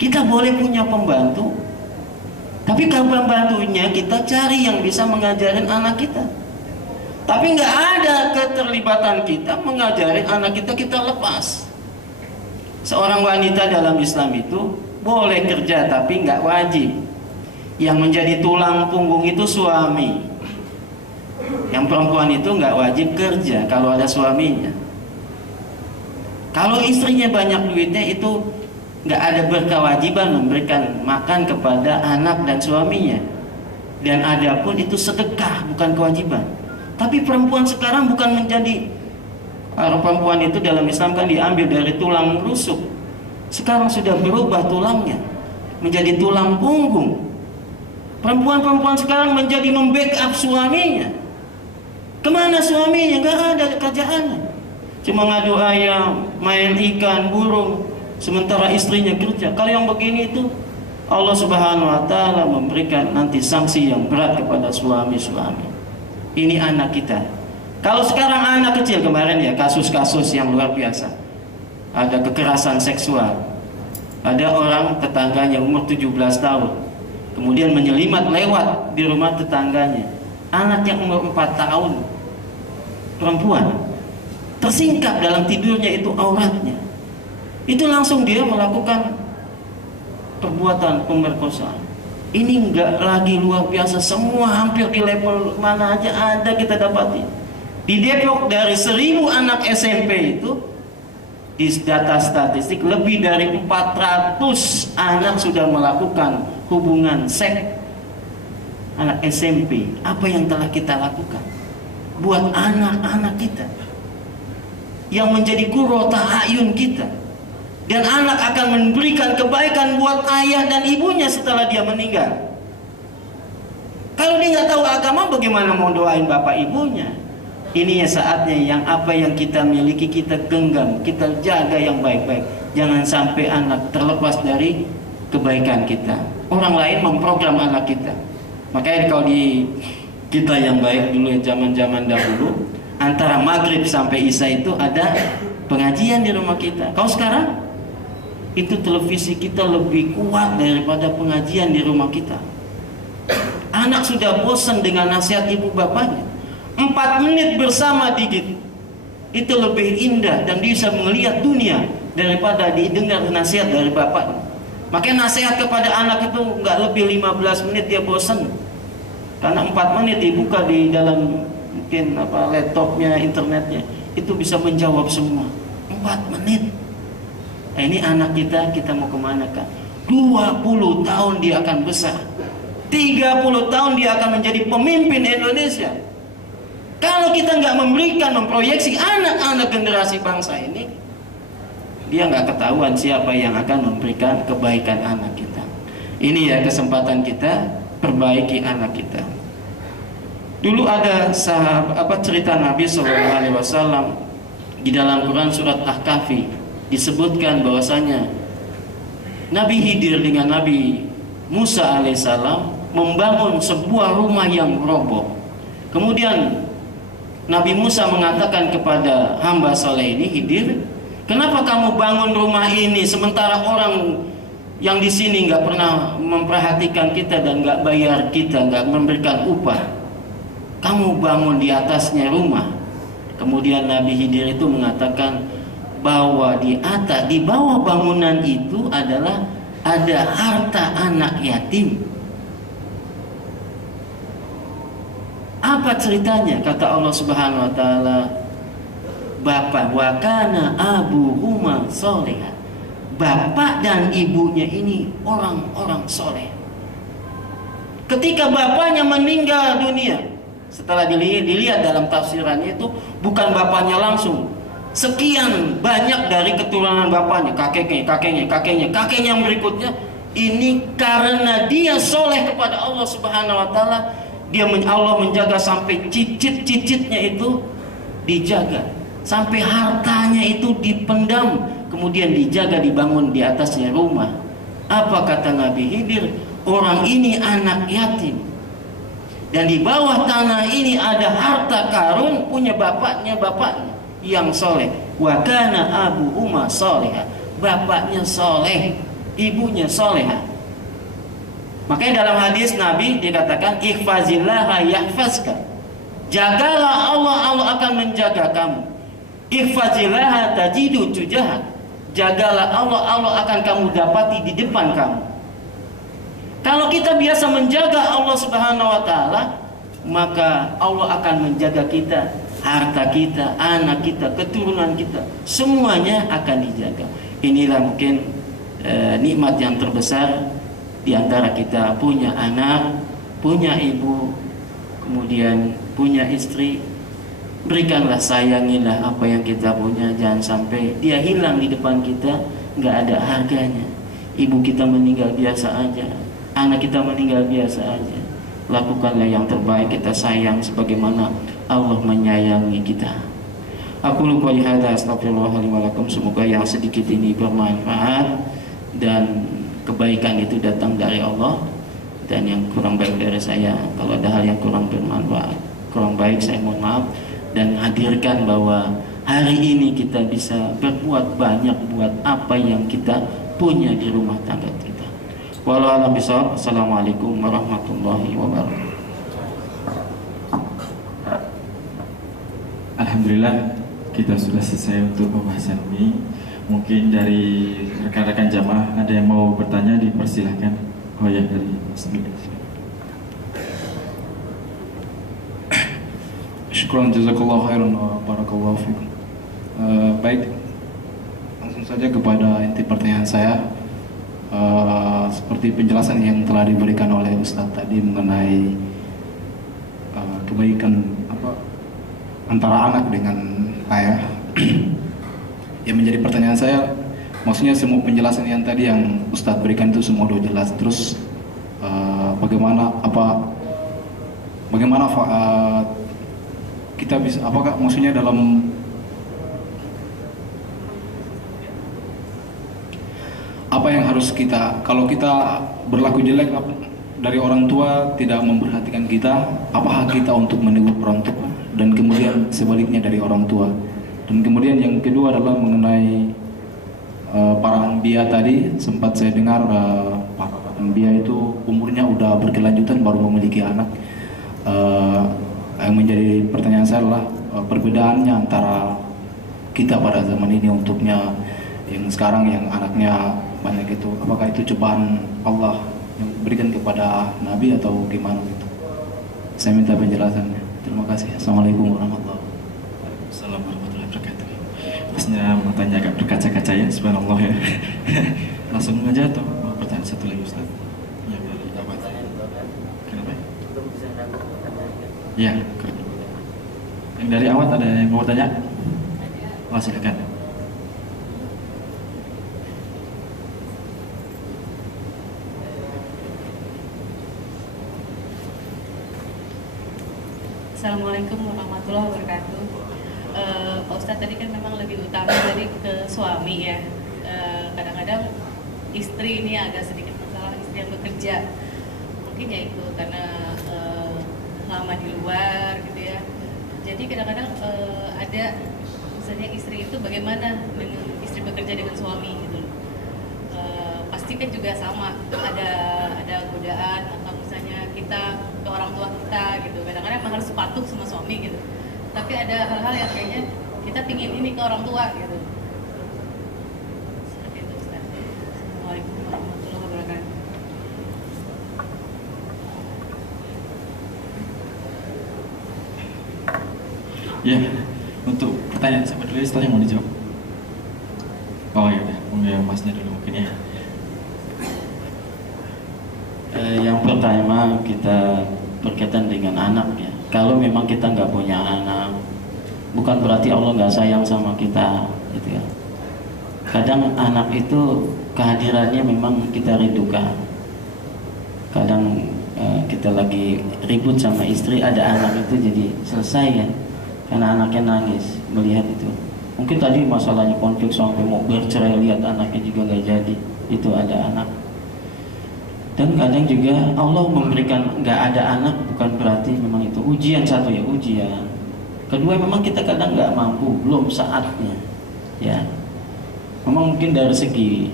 Kita boleh punya pembantu, tapi kalau pembantunya kita cari yang bisa mengajarin anak kita. Tapi nggak ada keterlibatan kita mengajarin anak kita, kita lepas. Seorang wanita dalam Islam itu boleh kerja tapi nggak wajib. Yang menjadi tulang punggung itu suami. Yang perempuan itu nggak wajib kerja kalau ada suaminya. Kalau istrinya banyak duitnya itu nggak ada berkewajiban memberikan makan kepada anak dan suaminya. Dan ada pun itu sedekah, bukan kewajiban. Tapi perempuan sekarang bukan menjadi, perempuan itu dalam Islam kan diambil dari tulang rusuk. Sekarang sudah berubah tulangnya menjadi tulang punggung. Perempuan-perempuan sekarang menjadi membackup suaminya. Kemana suaminya? Nggak ada kerjaannya. Cuma ngadu ayam, main ikan, burung, sementara istrinya kerja. Kalau yang begini itu Allah Subhanahu wa taala memberikan nanti sanksi yang berat kepada suami-suami. Ini anak kita. Kalau sekarang anak kecil, kemarin ya kasus-kasus yang luar biasa. Ada kekerasan seksual. Ada orang tetangganya umur 17 tahun. Kemudian menyelimat lewat di rumah tetangganya. Anak yang umur 4 tahun, perempuan, tersingkap dalam tidurnya itu auratnya. Itu langsung dia melakukan perbuatan pemerkosaan. Ini enggak lagi luar biasa, semua hampir di level mana aja ada kita dapati. Di Depok dari 1000 anak SMP itu, di data statistik lebih dari 400 anak sudah melakukan hubungan seks. Anak SMP, apa yang telah kita lakukan buat anak-anak kita yang menjadi qurrata a'yun kita? Dan anak akan memberikan kebaikan buat ayah dan ibunya setelah dia meninggal. Kalau dia nggak tahu agama, bagaimana mau doain bapak ibunya? Ini ya saatnya yang apa yang kita miliki kita genggam, kita jaga yang baik-baik. Jangan sampai anak terlepas dari kebaikan kita. Orang lain memprogram anak kita. Makanya kalau di kita yang baik dulu, zaman-zaman dahulu, antara maghrib sampai isya itu ada pengajian di rumah kita. Kalau sekarang itu televisi kita lebih kuat daripada pengajian di rumah kita. Anak sudah bosan dengan nasihat ibu bapaknya. 4 menit bersama digit itu lebih indah dan dia bisa melihat dunia daripada didengar nasihat dari bapaknya. Makanya nasihat kepada anak itu nggak lebih 15 menit dia bosan. Karena 4 menit dibuka di dalam mungkin laptopnya, internetnya, itu bisa menjawab semua. 4 menit. Nah, ini anak kita mau kemana kan? 20 tahun dia akan besar, 30 tahun dia akan menjadi pemimpin Indonesia. Kalau kita nggak memberikan, memproyeksi anak-anak generasi bangsa ini, dia nggak ketahuan siapa yang akan memberikan kebaikan anak kita. Ini ya kesempatan kita perbaiki anak kita. Dulu ada cerita Nabi SAW di dalam Quran surat Ahqafi. Disebutkan bahwasanya Nabi Khidir dengan Nabi Musa alaihissalam membangun sebuah rumah yang roboh. Kemudian Nabi Musa mengatakan kepada hamba soleh ini, Khidir, kenapa kamu bangun rumah ini sementara orang yang di sini nggak pernah memperhatikan kita dan nggak bayar kita, nggak memberikan upah? Kamu bangun di atasnya rumah. Kemudian Nabi Khidir itu mengatakan bahwa di bawah bangunan itu adalah ada harta anak yatim. Apa ceritanya? Kata Allah Subhanahu wa taala, bapak wa kana abuhuma sholihan. Bapak dan ibunya ini orang-orang soleh. Ketika bapaknya meninggal dunia, setelah dilihat dalam tafsirannya itu bukan bapaknya langsung, sekian banyak dari keturunan bapaknya, kakeknya yang berikutnya. Ini karena dia soleh kepada Allah Subhanahu wa taala, Allah menjaga sampai cicit-cicitnya itu dijaga, sampai hartanya itu dipendam, kemudian dijaga, dibangun di atasnya rumah. Apa kata Nabi Khidir? Orang ini anak yatim, dan di bawah tanah ini ada harta karun punya bapaknya yang soleh. Wa kana abuhuma sholiha. Bapaknya soleh, ibunya soleha. Makanya dalam hadis Nabi dikatakan, ihfazillaha yahfazka. Jagalah Allah, Allah akan menjaga kamu. Ihfazillaha tajidu tujahat. Jagalah Allah, Allah akan kamu dapati di depan kamu. Kalau kita biasa menjaga Allah Subhanahu wa taala, maka Allah akan menjaga kita, harta kita, anak kita, keturunan kita, semuanya akan dijaga. Inilah mungkin nikmat yang terbesar di antara kita punya anak, punya ibu, kemudian punya istri. Berikanlah, sayangilah apa yang kita punya, jangan sampai dia hilang di depan kita, nggak ada harganya. Ibu kita meninggal biasa aja, anak kita meninggal biasa aja. Lakukanlah yang terbaik, kita sayang sebagaimana Allah menyayangi kita. Aku lupa lihada, astagfirullahaladzim wa lakum. Semoga yang sedikit ini bermanfaat dan kebaikan itu datang dari Allah, dan yang kurang baik dari saya. Kalau ada hal yang kurang bermanfaat, kurang baik, saya mohon maaf. Dan hadirkan bahwa hari ini kita bisa berbuat banyak buat apa yang kita punya di rumah tangga kita. Wallahu a'lam bishawab. Assalamualaikum warahmatullahi wabarakatuh. Alhamdulillah, kita sudah selesai untuk pembahasan ini. Mungkin dari rekan-rekan jamaah ada yang mau bertanya, dipersilahkan. Oh ya, dari Bismillah. Syukran jazakallahu khairan wa barakallahu fikum. Baik, langsung saja kepada inti pertanyaan saya. Seperti penjelasan yang telah diberikan oleh Ustadz tadi mengenai kebaikan antara anak dengan ayah. Yang menjadi pertanyaan saya, maksudnya semua penjelasan yang tadi yang Ustadz berikan itu semua sudah jelas. Terus bagaimana kita bisa, apakah maksudnya dalam apa yang harus kita, kalau kita berlaku jelek dari orang tua tidak memperhatikan kita, apa hak kita untuk menegur orang tua, dan kemudian sebaliknya dari orang tua. Dan kemudian yang kedua adalah mengenai para anbiya tadi, sempat saya dengar para anbiya itu umurnya udah berkelanjutan baru memiliki anak. Yang menjadi pertanyaan saya adalah perbedaannya antara kita pada zaman ini untuknya yang sekarang yang anaknya banyak itu, apakah itu cobaan Allah yang berikan kepada Nabi atau gimana gitu? Saya minta penjelasannya. Terima kasih. Assalamualaikum warahmatullahi wabarakatuh. Assalamualaikum warahmatullahi wabarakatuh. Masnya mau tanya agak berkaca-kaca ya, subhanallah ya. Langsung aja atau mau pertanyaan satu lagi Ustaz? Ya, apa? Kenapa? Ya, yang dari awal ada yang mau tanya? Oh, silakan. Assalamualaikum warahmatullahi wabarakatuh. Pak Ustadz tadi kan memang lebih utama dari ke suami ya. Kadang-kadang istri ini agak sedikit masalah, istri yang bekerja. Mungkin ya itu karena lama di luar gitu ya. Jadi kadang-kadang ada misalnya istri itu bagaimana dengan istri bekerja dengan suami gitu. Pasti kan juga sama, ada godaan atau misalnya kita ke orang tua kita gitu. Kadang-kadang emang harus patuh sama suami gitu. Tapi ada hal-hal yang kayaknya kita pingin ini ke orang tua gitu. Seperti itu Ustaz. Assalamualaikum warahmatullahi wabarakatuh. Ya, untuk pertanyaan saya dulu, Ustaz yang mau dijawab. Oh ya udah, ya Masnya dulu mungkin ya. Yang pertama kita berkaitan dengan anak ya. Kalau memang kita nggak punya anak, bukan berarti Allah nggak sayang sama kita, gitu ya. Kadang anak itu kehadirannya memang kita rindukan. Kadang kita lagi ribut sama istri, ada anak itu jadi selesai ya. Karena anaknya nangis melihat itu. Mungkin tadi masalahnya konflik sampai mau bercerai, lihat anaknya juga nggak jadi. Itu ada anak. Dan kadang juga Allah memberikan nggak ada anak bukan berarti memang itu ujian, satu ya ujian. Kedua memang kita kadang nggak mampu, belum saatnya, ya. Memang mungkin dari segi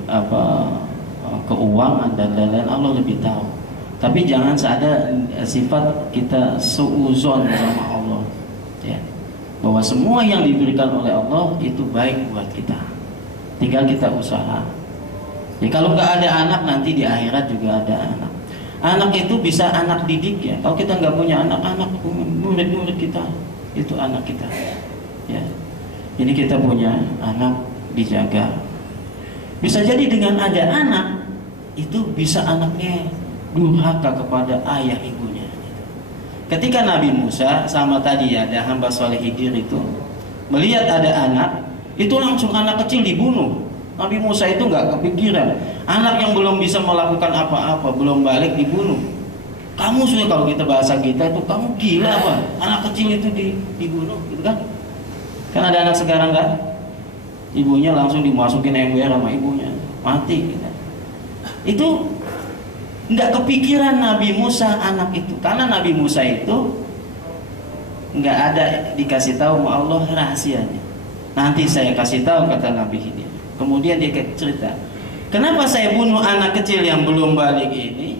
keuangan dan lain-lain Allah lebih tahu. Tapi jangan ada sifat kita suuzon sama Allah, ya. Bahwa semua yang diberikan oleh Allah itu baik buat kita. Tinggal kita usaha. Ya, kalau nggak ada anak nanti di akhirat juga ada anak. Anak itu bisa anak didik ya. Kalau kita nggak punya anak-anak, murid-murid kita itu anak kita. Ya, ini kita punya anak dijaga. Bisa jadi dengan ada anak itu bisa anaknya durhaka kepada ayah ibunya. Ketika Nabi Musa sama tadi ada hamba soleh Khidir itu melihat ada anak, itu langsung anak kecil dibunuh. Nabi Musa itu nggak kepikiran, anak yang belum bisa melakukan apa-apa, belum balik dibunuh. Kamu sudah, kalau kita bahasa kita itu, kamu gila apa? Anak kecil itu dibunuh, gitu kan? Kan ada anak sekarang kan? Ibunya langsung dimasukin ember sama ibunya, mati. Gitu. Itu nggak kepikiran Nabi Musa anak itu, karena Nabi Musa itu nggak ada dikasih tahu sama Allah rahasianya. Nanti saya kasih tahu, kata Nabi Khidir. Kemudian dia cerita, kenapa saya bunuh anak kecil yang belum balik ini?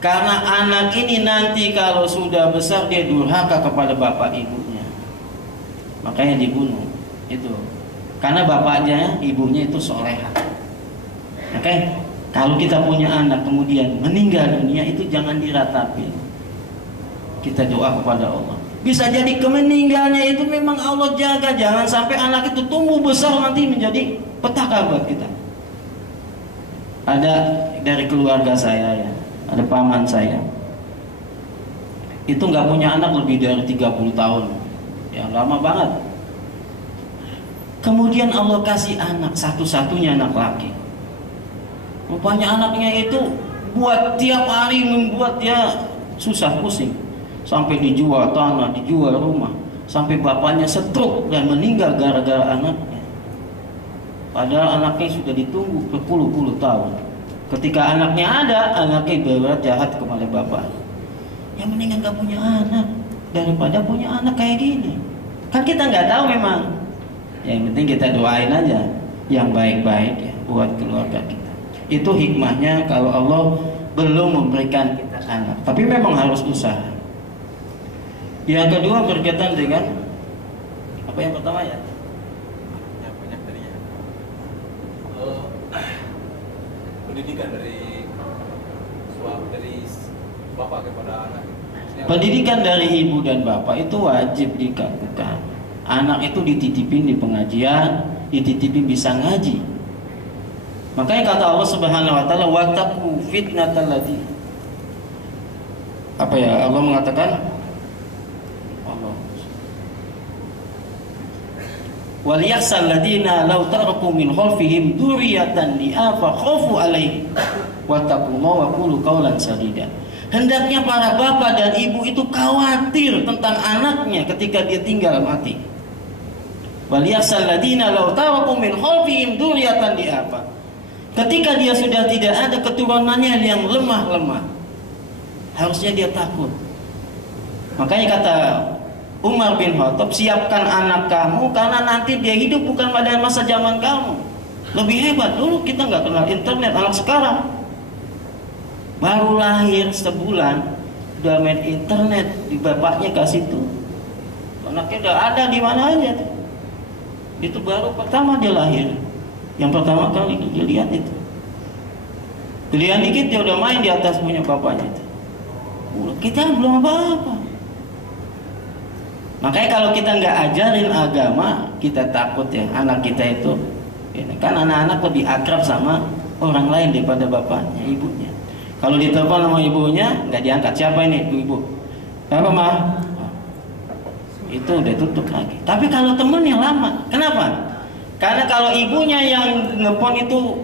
Karena anak ini nanti kalau sudah besar dia durhaka kepada bapak ibunya, makanya dibunuh. Itu karena bapaknya ibunya itu soleha. Oke? Kalau kita punya anak kemudian meninggal dunia, itu jangan diratapi. Kita doa kepada Allah. Bisa jadi kemeninggalnya itu memang Allah jaga, jangan sampai anak itu tumbuh besar nanti menjadi petaka buat kita. Ada dari keluarga saya ya, ada paman saya. Itu nggak punya anak lebih dari 30 tahun. Ya lama banget. Kemudian Allah kasih anak, satu-satunya anak laki. Rupanya anaknya itu buat tiap hari membuat dia susah pusing. Sampai dijual tanah, dijual rumah. Sampai bapaknya stroke dan meninggal gara-gara anaknya. Padahal anaknya sudah ditunggu berpuluh-puluh tahun. Ketika anaknya ada, anaknya berbuat jahat kepada bapak. Yang mendingan gak punya anak daripada punya anak kayak gini. Kan kita nggak tahu memang. Yang penting kita doain aja yang baik-baik ya buat keluarga kita. Itu hikmahnya kalau Allah belum memberikan kita anak. Tapi memang harus usaha. Yang kedua berkaitan dengan apa yang pertama ya? Yang banyak dari pendidikan dari bapak kepada anak. Pendidikan dari ibu dan bapak itu wajib dilakukan. Anak itu dititipin di pengajian, dititipin bisa ngaji. Makanya kata Allah Subhanahu wa taala, wattaqu fitnatal lati. Apa ya? Allah mengatakan Allah. Wal yakhsal ladina law taraku min khalfihim dzurriyyatan li'afa khafu 'alaihim wattaqullaha wa qulu qawlan sadida. Hendaknya para bapak dan ibu itu khawatir tentang anaknya ketika dia tinggal mati. Wal yakhsal ladina law taraku min khalfihim dzurriyyatan li'afa. Ketika dia sudah tidak ada keturunannya yang lemah-lemah, harusnya dia takut. Makanya kata Umar bin Khattab, siapkan anak kamu karena nanti dia hidup bukan pada masa zaman kamu. Lebih hebat, dulu kita nggak kenal internet, anak sekarang baru lahir sebulan udah main internet, di bapaknya kasih tuh. Anaknya udah ada di mana aja tuh. Itu baru pertama dia lahir. Yang pertama kali dia lihat itu. Pilihan dikit dia udah main di atas punya bapaknya itu. Kita belum apa-apa. Makanya kalau kita nggak ajarin agama, kita takut ya anak kita itu. Kan anak-anak lebih akrab sama orang lain daripada bapaknya, ibunya. Kalau ditelepon sama ibunya nggak diangkat, siapa ini ibu? Apa mah? Itu udah tutup lagi. Tapi kalau temennya lama, kenapa? Karena kalau ibunya yang nelpon itu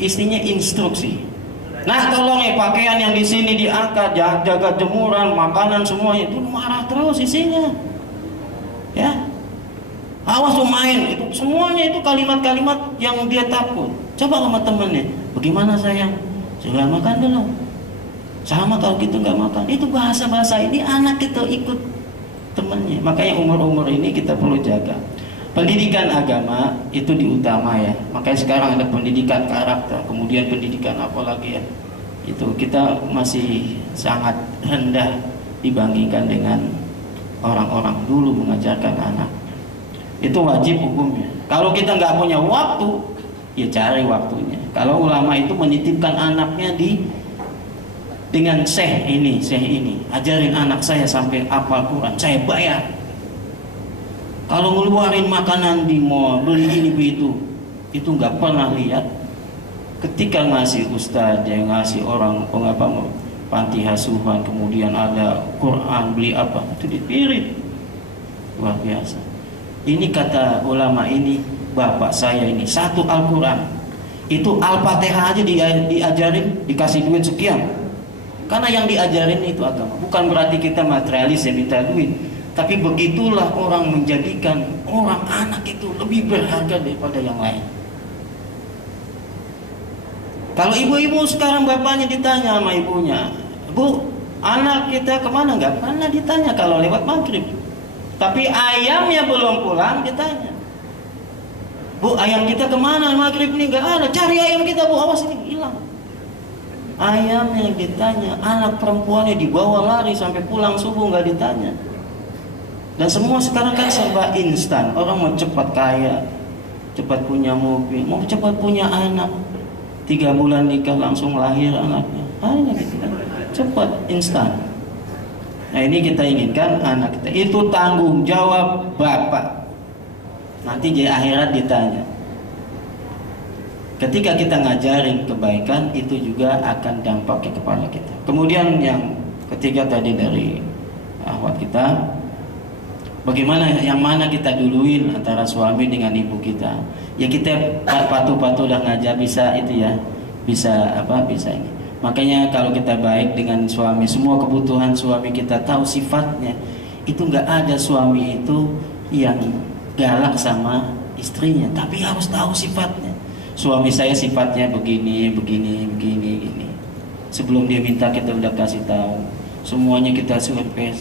istrinya instruksi. Nah tolong pakaian yang di sini diangkat, jaga jemuran, makanan semuanya, itu marah terus isinya. Ya, awas lu main, itu semuanya itu kalimat-kalimat yang dia takut. Coba sama temennya, bagaimana sayang? Sudah makan belum? Sama kalau gitu nggak makan. Itu bahasa-bahasa ini anak kita ikut temennya. Makanya umur-umur ini kita perlu jaga. Pendidikan agama itu diutama ya. Makanya sekarang ada pendidikan karakter, kemudian pendidikan apa lagi ya. Itu kita masih sangat rendah dibandingkan dengan orang-orang dulu mengajarkan anak. Itu wajib hukumnya. Kalau kita nggak punya waktu, ya cari waktunya. Kalau ulama itu menitipkan anaknya dengan syekh ini, ajarin anak saya sampai hafal Quran, saya bayar. Kalau ngeluarin makanan di mall, beli ini begitu, itu nggak pernah lihat. Ketika ngasih ustadz, yang ngasih orang pengapa panti asuhan, kemudian ada Quran, beli apa, itu dipirit. Luar biasa. Ini kata ulama ini, bapak saya ini satu Al-Quran, itu Al-Fatihah aja diajarin, dikasih duit sekian. Karena yang diajarin itu agama. Bukan berarti kita materialis yang minta duit. Tapi begitulah orang menjadikan orang anak itu lebih berharga daripada yang lain. Kalau ibu-ibu sekarang bapaknya ditanya sama ibunya, Bu, anak kita kemana? Nggak pernah ditanya kalau lewat maghrib. Tapi ayamnya belum pulang ditanya, Bu, ayam kita kemana maghrib ini? Nggak ada, cari ayam kita Bu, awas ini hilang. Ayamnya ditanya, anak perempuannya dibawa lari sampai pulang subuh nggak ditanya. Dan semua sekarang kan serba instan. Orang mau cepat kaya, cepat punya mobil, mau cepat punya anak. 3 bulan nikah langsung lahir anaknya, hanya gitu kan, cepat, instan. Nah ini kita inginkan anak kita itu tanggung jawab bapak. Nanti di akhirat ditanya. Ketika kita ngajarin kebaikan, itu juga akan dampak ke kepala kita. Kemudian yang ketiga tadi dari akhwat kita, bagaimana yang mana kita duluin antara suami dengan ibu kita? Ya kita patuh-patuh dah ngajar bisa itu ya, bisa ini. Makanya kalau kita baik dengan suami, semua kebutuhan suami kita tahu sifatnya. Itu nggak ada suami itu yang galak sama istrinya, tapi harus tahu sifatnya. Suami saya sifatnya begini. Sebelum dia minta kita udah kasih tahu. Semuanya kita surprise.